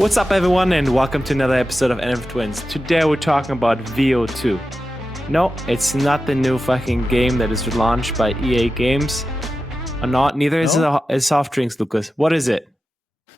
What's up, everyone, and welcome to another episode of NF Twins. Today we're talking about VO2. No, it's not the new fucking game that is launched by EA Games. Or not, neither is it soft drinks, Lucas. What is it?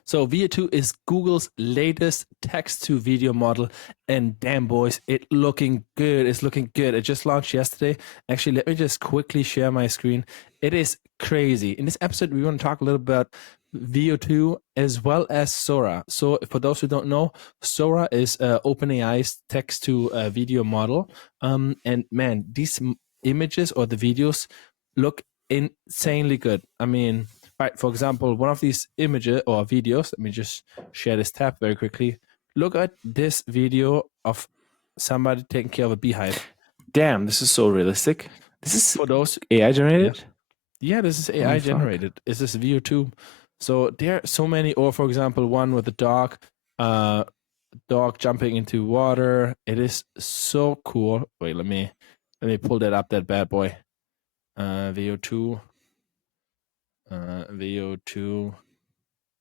So VO2 is Google's latest text-to-video model, and damn boys, it's looking good. It just launched yesterday. Actually, let me just quickly share my screen. It is crazy. In this episode, we want to talk a little about VO2 as well as Sora. So for those who don't know, Sora is OpenAI's text-to-video model. And man, these images or the videos look insanely good. I mean, right, for example, one of these images or videos, let me just share this tab very quickly. Look at this video of somebody taking care of a beehive. Damn, this is so realistic. This is for those AI generated? Yeah, this is AI generated. Is this VO2? So there are so many, or for example, one with the dog jumping into water. It is so cool. Wait, let me pull that up, that bad boy. VO2. VO2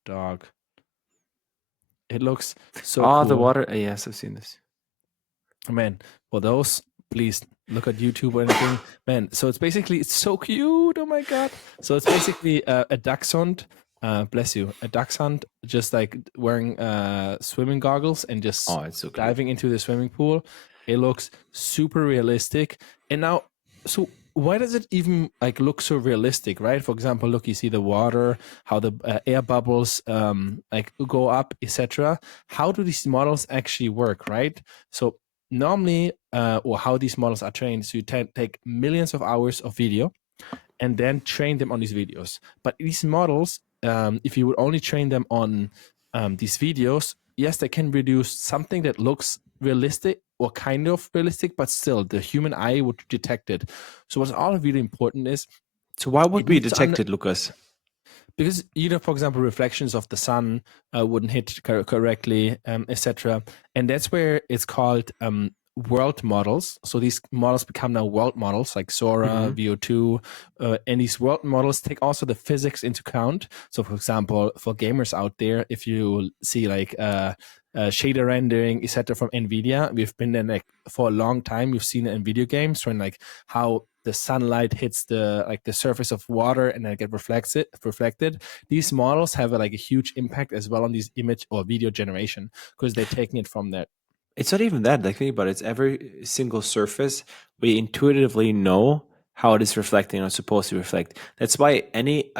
dog. It looks so cool. The water. Yes, I've seen this. Man, for those, please look at YouTube or anything. Man, so it's so cute. Oh my God. So it's basically a dachshund. Bless you. A dachshund just like wearing swimming goggles and just diving into the swimming pool. It looks super realistic. And now, so why does it even like look so realistic, right? For example, look, you see the water, how the air bubbles like go up, etc. How do these models actually work, right? So normally, or how these models are trained, so you take millions of hours of video and then train them on these videos. But these models, if you would only train them on these videos, yes, they can produce something that looks realistic or kind of realistic, but still the human eye would detect it. So what's all really important is, so why would we detect it, Lucas? Because, for example, reflections of the sun wouldn't hit correctly, etc. And that's where it's called world models. So these models become now world models like Sora, VO2, and these world models take also the physics into account. So for example, for gamers out there, if you see like shader rendering, etc. from NVIDIA, we've been there like for a long time. We've seen it in video games when like how the sunlight hits the surface of water and then it gets reflected. These models have a huge impact as well on these image or video generation because they're taking it from there. It's not even that. Like, think about it. It's every single surface. We intuitively know how it is reflecting or supposed to reflect. That's why any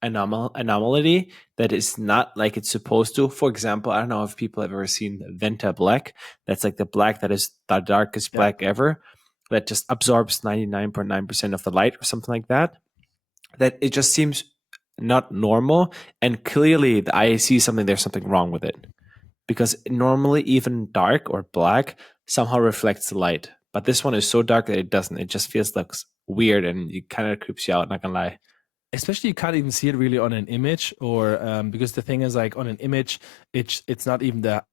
anomaly that is not like it's supposed to. For example, I don't know if people have ever seen Venta Black. That's like the black that is the darkest black ever. That just absorbs 99.9% of the light or something like that. That it just seems not normal. And clearly the eye sees something, there's something wrong with it. Because normally even dark or black somehow reflects the light. But this one is so dark that it doesn't. It just feels like weird and it kind of creeps you out, not gonna lie. Especially you can't even see it really on an image or because the thing is like on an image, it's not even the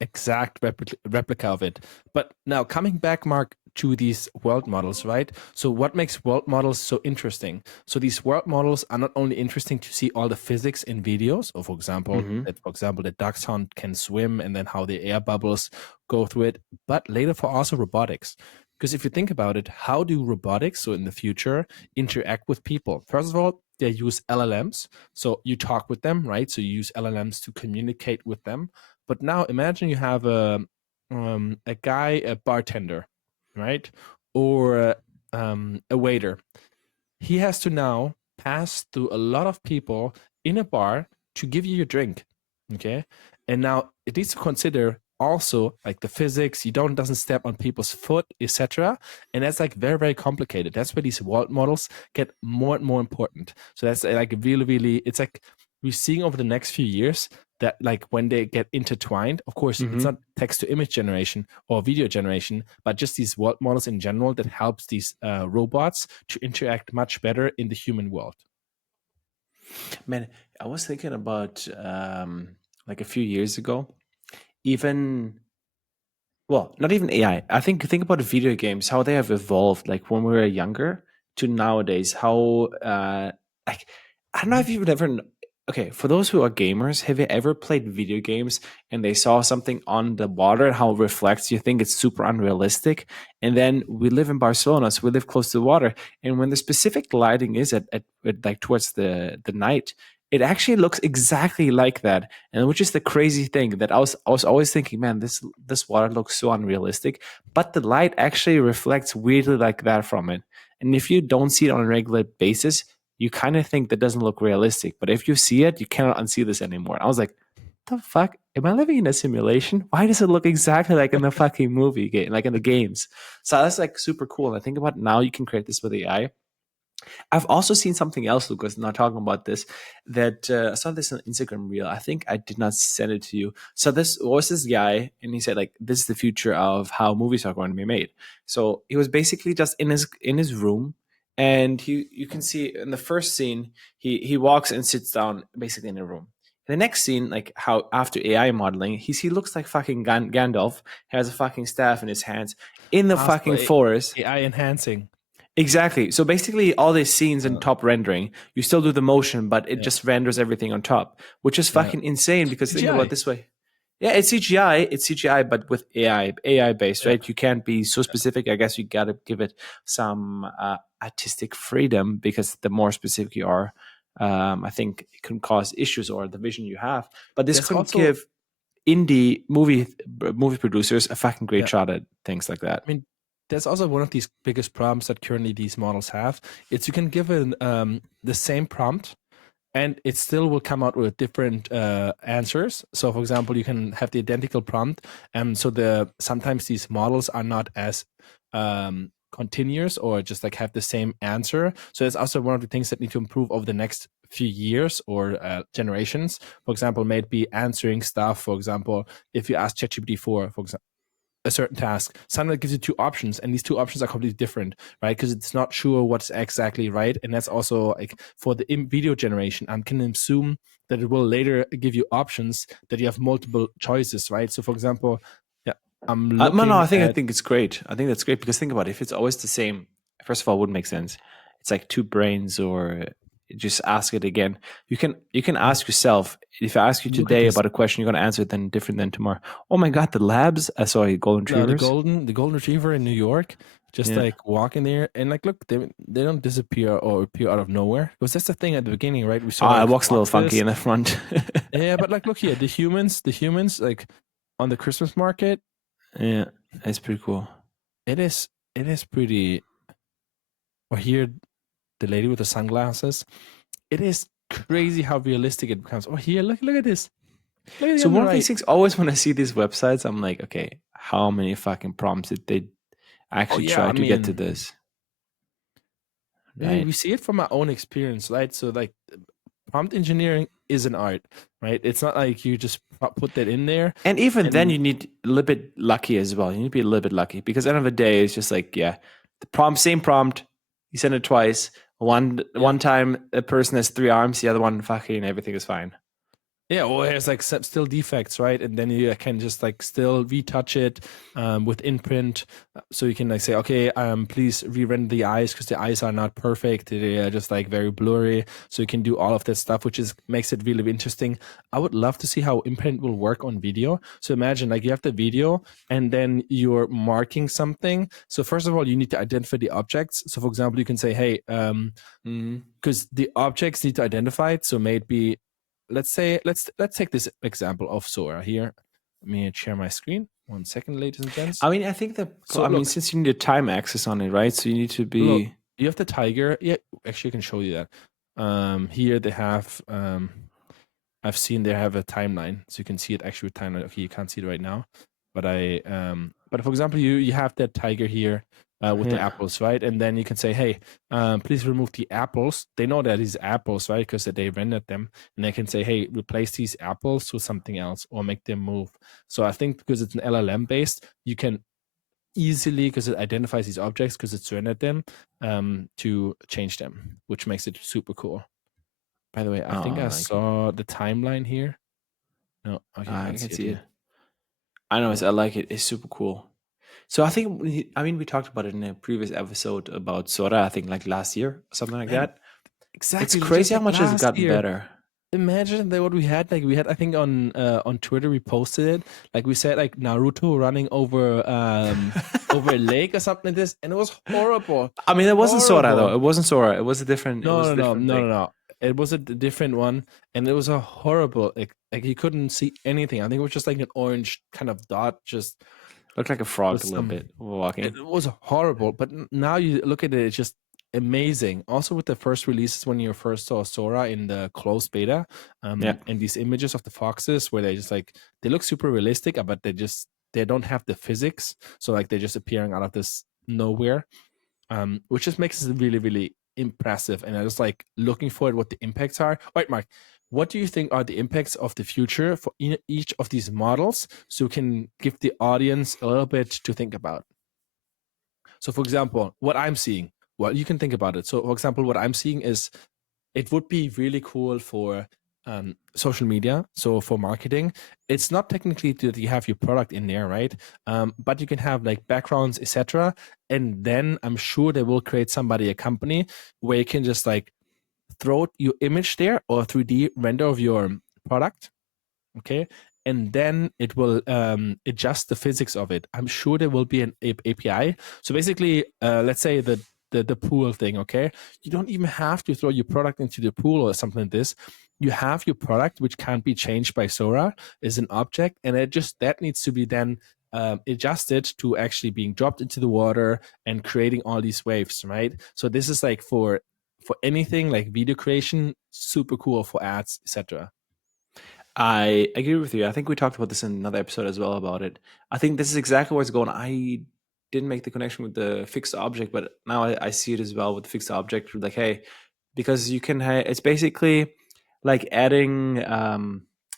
exact replica of it. But now coming back, Mark, to these world models, right? So what makes world models so interesting? So these world models are not only interesting to see all the physics in videos, or for example, the dachshund can swim and then how the air bubbles go through it, but later for also robotics. Because if you think about it, how do robotics, so in the future, interact with people? First of all, they use LLMs. So you talk with them, right? So you use LLMs to communicate with them. But now imagine you have a bartender, right? Or a waiter. He has to now pass through a lot of people in a bar to give you your drink. Okay. And now it needs to consider also like the physics, doesn't step on people's foot, etc. And that's like very, very complicated. That's where these world models get more and more important. So that's like really, it's like we're seeing over the next few years that like when they get intertwined, of course, it's not text to image generation or video generation, but just these world models in general that helps these robots to interact much better in the human world. Man, I was thinking about like a few years ago, not even AI. I think about video games, how they have evolved, like when we were younger to nowadays. How like I don't know if you've ever okay, for those who are gamers, have you ever played video games and they saw something on the water and how it reflects? You think it's super unrealistic. And then we live in Barcelona, so we live close to the water. And when the specific lighting is at like towards the night, it actually looks exactly like that. And which is the crazy thing that I was always thinking, man, this water looks so unrealistic. But the light actually reflects weirdly like that from it. And if you don't see it on a regular basis, you kind of think that doesn't look realistic. But if you see it, you cannot unsee this anymore. And I was like, the fuck? Am I living in a simulation? Why does it look exactly like in the fucking movie game, like in the games? So that's like super cool. And I think about now you can create this with AI. I've also seen something else, Lucas, not talking about this, that I saw this on Instagram reel. I think I did not send it to you. So this was this guy, and he said, like, this is the future of how movies are going to be made. So he was basically just in his room, and you can see in the first scene, he walks and sits down basically in a room. In the next scene, like how after AI modeling, he looks like fucking Gandalf, has a fucking staff in his hands in the Also, fucking forest. AI enhancing. Exactly. So basically, all these scenes in Uh, top rendering, you still do the motion, but it yeah, just renders everything on top, which is yeah. fucking insane. Because think about it CGI. this way. Yeah, it's CGI. It's CGI, but with AI based, Yeah. right? You can't be so specific. I guess you got to give it some artistic freedom because the more specific you are, I think it can cause issues or the vision you have. But this There's can also, give indie movie producers a fucking great yeah. shot at things like that. I mean, there's also one of these biggest problems that currently these models have. It's you can give an the same prompt and it still will come out with different answers. So, for example, you can have the identical prompt, and so sometimes these models are not as continuous or just like have the same answer. So it's also one of the things that need to improve over the next few years or generations. For example, maybe answering stuff. For example, if you ask ChatGPT for example, a certain task, suddenly gives you two options, and these two options are completely different, right? Because it's not sure what's exactly right, and that's also like for the video generation. I can assume that it will later give you options that you have multiple choices, right? So, for example, yeah, I'm No, looking I at think it's great. I think that's great because think about it. If it's always the same, first of all, it wouldn't make sense. It's like two brains, or just ask it again. You can ask yourself. If I ask you look at today this. about a question, you're gonna answer it then different than tomorrow. Oh my god, the labs! I saw golden No, retrievers. the golden retriever in New York, just Yeah. like walking there, and like look, they don't disappear or appear out of nowhere. Because that's the thing at the beginning, right? We saw It like walks a little funky foxes. in the front. Yeah, but like look here, the humans like on the Christmas market, Yeah, it's pretty cool. it is pretty. Or here, the lady with the sunglasses, it is crazy how realistic it becomes. Oh, here, look at this. Look at the So on the one of these right. things, always when I see these websites, I'm like, okay, how many fucking prompts did they Oh actually yeah, try to get to this? I mean Right. we see it from our own experience, right? So like prompt engineering is an art, right? It's not like you just put that in there And even then, and you need a little bit lucky as well. You need to be a little bit lucky because at the end of the day, it's just like, yeah, the prompt, same prompt. You send it twice. One yeah. one time, a person has three arms. The other one, fucking everything is fine. Yeah, or there's like still defects, right? And then you can just like still retouch it with imprint. So you can like say, okay, please re-render the eyes because the eyes are not perfect. They are just like very blurry. So you can do all of that stuff, which is makes it really interesting. I would love to see how imprint will work on video. So imagine like you have the video and then you're marking something. So first of all, you need to identify the objects. So for example, you can say, hey, because the objects need to identify it. So maybe let's say let's take this example of Sora here. Let me share my screen. 1 second, ladies and gents. I mean, I think that. So I mean, look, since you need a time access on it, right? So you need to be. you have the tiger. Yeah, actually, I can show you that. Here they have. I've seen they have a timeline, so you can see it actually with timeline. Okay, you can't see it right now, but but for example, you have that tiger here with the Yeah. apples, right? And then you can say, hey, please remove the apples. They know that is apples, right? Because they rendered them, and they can say, hey, replace these apples with something else or make them move. So I think because it's an LLM based, you can easily, because it identifies these objects because it's rendered them, to change them, which makes it super cool. By the way, I think Oh, I I like it. saw the timeline here. No, okay, you I can't can see it see it. here. I know. No. I like it. It's super cool. So I think I mean we talked about it in a previous episode about Sora. I think like last year or something like Man, that. It's exactly. Just crazy how like much it's last gotten year. better. imagine that what we had, like we had, I think on Twitter we posted it, like we said, like Naruto running over a lake or something like this, and it was horrible. I mean, it wasn't Sora though. Horrible. It wasn't Sora. It was a different. It was a different thing. No. It was a different one, and it was a horrible. Like you couldn't see anything. I think it was just like an orange kind of dot, just Looked like a frog with a little some. bit walking. It was horrible, but now you look at it, it's just amazing. Also, with the first releases, when you first saw Sora in the closed beta, Yeah. and these images of the foxes, where they just like they look super realistic, but they don't have the physics, so like they're just appearing out of this nowhere, which just makes it really, really impressive. And I was like looking forward what the impacts are. All right, Mark, what do you think are the impacts of the future for each of these models, so we can give the audience a little bit to think about? So, for example, what I'm seeing, well, you can think about it. So, for example, what I'm seeing is it would be really cool for social media. So, for marketing, it's not technically that you have your product in there, right? But you can have like backgrounds, etc. And then I'm sure they will create a company where you can just like throw your image there or 3D render of your product. Okay. And then it will adjust the physics of it. I'm sure there will be an API. So basically, let's say the pool thing. Okay, you don't even have to throw your product into the pool or something like this. You have your product, which can't be changed by Sora, is an object, and that needs to be then adjusted to actually being dropped into the water and creating all these waves, right? So this is like for anything like video creation, super cool for ads, etc. I agree with you. I think we talked about this in another episode as well about it. I think this is exactly where it's going. I didn't make the connection with the fixed object, but now I see it as well with the fixed object. Like, hey, because you can, it's basically like adding,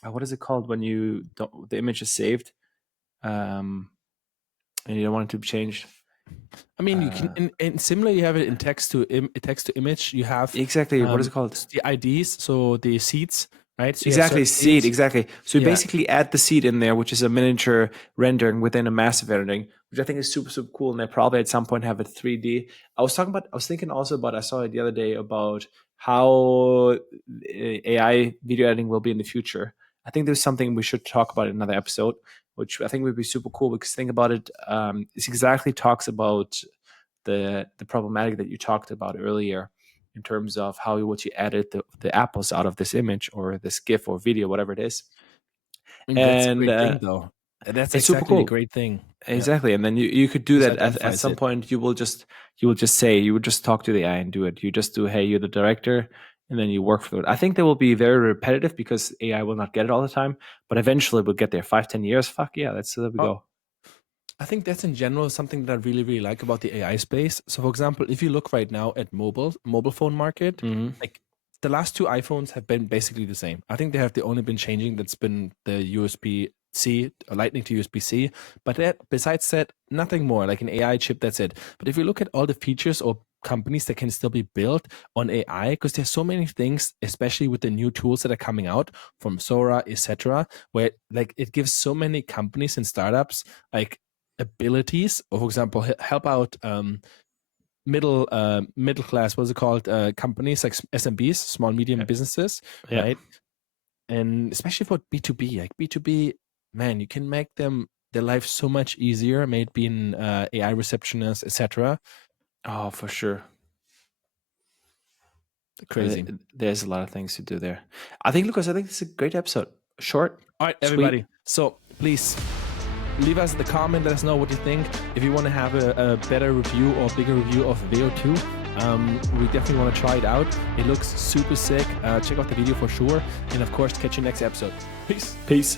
what is it called when you don't, the image is saved, and you don't want it to be changed. I mean, you can, and similarly, you have it in text to image. You have exactly what is it called? the IDs, so the seeds, right? So Exactly, seed, exactly. So you Yeah. basically add the seed in there, which is a miniature rendering within a massive rendering, which I think is super, super cool. And they probably at some point have it 3D. I was thinking also about, I saw it the other day about how AI video editing will be in the future. I think there's something we should talk about in another episode, which I think would be super cool because think about it. It exactly talks about the problematic that you talked about earlier in terms of how would you edit the apples out of this image or this GIF or video, whatever it is. I mean, that's a And great thing, though. That's it's super exactly the cool. great thing. Exactly. And then you could do Because that at identifies some it. point. You would just talk to the AI and do it. You just do, hey, you're the director, and then you work for it. I think they will be very repetitive because AI will not get it all the time, but eventually we'll get there. 5-10 years. Fuck yeah, there we go. I think that's in general something that I really, really like about the AI space. So, for example, if you look right now at mobile phone market, like the last two iPhones have been basically the same. I think they have only been changing. That's been the USB-C, Lightning to USB-C. But besides that, nothing more. Like an AI chip, that's it. But if you look at all the features or companies that can still be built on AI, because there's so many things, especially with the new tools that are coming out from Sora, etc., where like it gives so many companies and startups like abilities, or for example, help out middle class, what's it called, companies like SMBs, small medium businesses, Yeah. right? And especially for B2B, like B2B, man, you can make their life so much easier, maybe being AI receptionists, etc. Oh, for sure. Crazy. There's a lot of things to do there. I think, Lucas, it's a great episode. Short. All right, sweet. everybody. So please leave us the comment. Let us know what you think. If you want to have a better review or bigger review of Veo 2, we definitely want to try it out. It looks super sick. Check out the video for sure. And of course, catch you next episode. Peace. Peace.